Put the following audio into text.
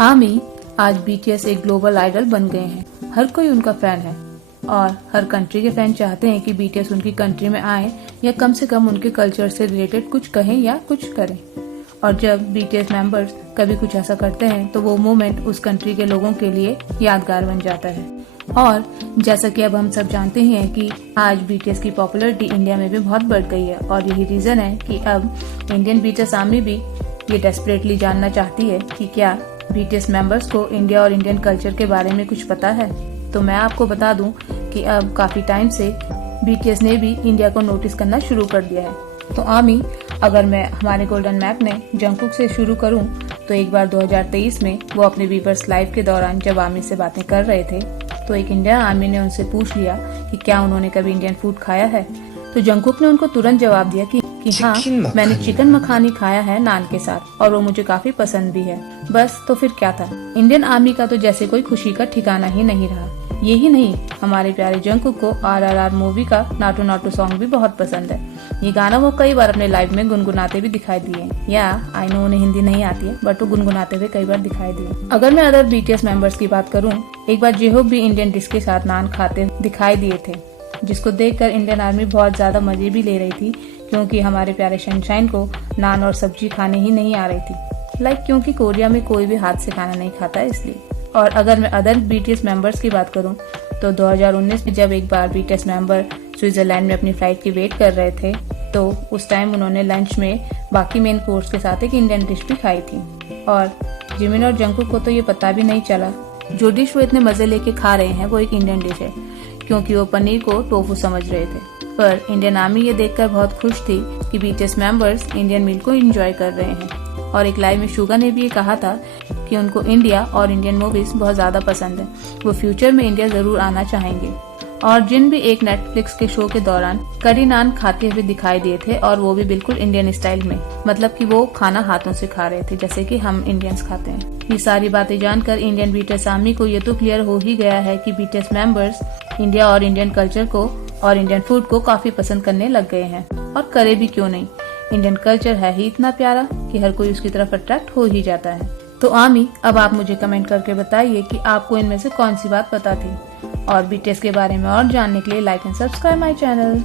Army आज BTS एक global idol बन गए हैं। हर कोई उनका फैन है और हर कंट्री के फैन चाहते हैं कि बीटीएस उनकी कंट्री में आए या कम से कम उनके कल्चर से रिलेटेड कुछ कहें या कुछ करें। और जब बीटीएस मेंबर्स कभी कुछ ऐसा करते हैं तो वो मोमेंट उस कंट्री के लोगों के लिए यादगार बन जाता है। और जैसा कि अब हम सब जानते ही हैं कि आज बीटीएस की पॉपुलैरिटी इंडिया में भी बहुत बढ़ गई है और यही रीजन है कि अब इंडियन बीटीएस आर्मी भी ये डेस्परेटली जानना चाहती है कि क्या बीटीएस मेंबर्स को इंडिया और इंडियन कल्चर के बारे में कुछ पता है। तो मैं आपको बता दूं कि अब काफी टाइम से बीटीएस ने भी इंडिया को नोटिस करना शुरू कर दिया है। तो आर्मी, अगर मैं हमारे गोल्डन मैप में जंगकुक से शुरू करूं तो एक बार 2023 में वो अपने वीवर्स लाइव के दौरान जब आर्मी से बातें कर रहे थे तो एक इंडियन आर्मी ने उनसे पूछ लिया कि क्या उन्होंने कभी इंडियन फूड खाया है। तो जंगकुक ने उनको तुरंत जवाब दिया कि हाँ, मैंने चिकन मखानी खाया है नान के साथ और वो मुझे काफी पसंद भी है। बस तो फिर क्या था, इंडियन आर्मी का तो जैसे कोई खुशी का ठिकाना ही नहीं रहा। यही नहीं, हमारे प्यारे जंगकुक को RRR मूवी का नाटू नाटू सॉन्ग भी बहुत पसंद है। ये गाना वो कई बार अपने लाइव में गुनगुनाते भी दिखाई दिए। या आई नो उन्हें हिंदी नहीं आती है बट वो गुनगुनाते हुए कई बार दिखाई दिए। अगर मैं अदर बीटीएस मेंबर्स की बात करूँ, एक बार जेहोक भी इंडियन डिश के साथ नान खाते दिखाई दिए थे, जिसको देखकर इंडियन आर्मी बहुत ज्यादा मजे भी ले रही थी क्योंकि हमारे प्यारे सनशाइन को नान और सब्जी खाने ही नहीं आ रही थी। क्योंकि कोरिया में कोई भी हाथ से खाना नहीं खाता इसलिए। और अगर मैं अदर बीटीएस मेंबर्स की बात करूं तो 2019 में जब एक बार बीटीएस मेंबर स्विट्जरलैंड में अपनी फ्लाइट की वेट कर रहे थे तो उस टाइम उन्होंने लंच में बाकी मेन कोर्स के साथ एक इंडियन डिश भी खाई थी। और जिमिन और जंगकुक को तो ये पता भी नहीं चला जो डिश वो इतने मजे लेके खा रहे हैं वो एक इंडियन डिश है, क्योंकि वो पनीर को टोफू समझ रहे थे। पर इंडियन आर्मी ये देखकर बहुत खुश थी कि बीटीएस मेंबर्स इंडियन मील को एंजॉय कर रहे हैं। और एक लाइव में शुगा ने भी ये कहा था कि उनको इंडिया और इंडियन मूवीज बहुत ज्यादा पसंद है, वो फ्यूचर में इंडिया जरूर आना चाहेंगे। और जिन भी एक नेटफ्लिक्स के शो के दौरान करी नान खाते हुए दिखाई दिए थे और वो भी बिल्कुल इंडियन स्टाइल में, मतलब कि वो खाना हाथों से खा रहे थे जैसे कि हम इंडियंस खाते हैं। ये सारी बातें जानकर इंडियन बीटीएस आर्मी को ये तो क्लियर हो ही गया है कि बीटीएस मेंबर्स इंडिया और इंडियन कल्चर को और इंडियन फूड को काफी पसंद करने लग गए हैं। और करे भी क्यों नहीं, इंडियन कल्चर है ही इतना प्यारा कि हर कोई उसकी तरफ अट्रैक्ट हो ही जाता है। तो आर्मी, अब आप मुझे कमेंट करके बताइए कि आपको इनमें से कौन सी बात पता थी। और बीटीएस के बारे में और जानने के लिए like and subscribe my channel.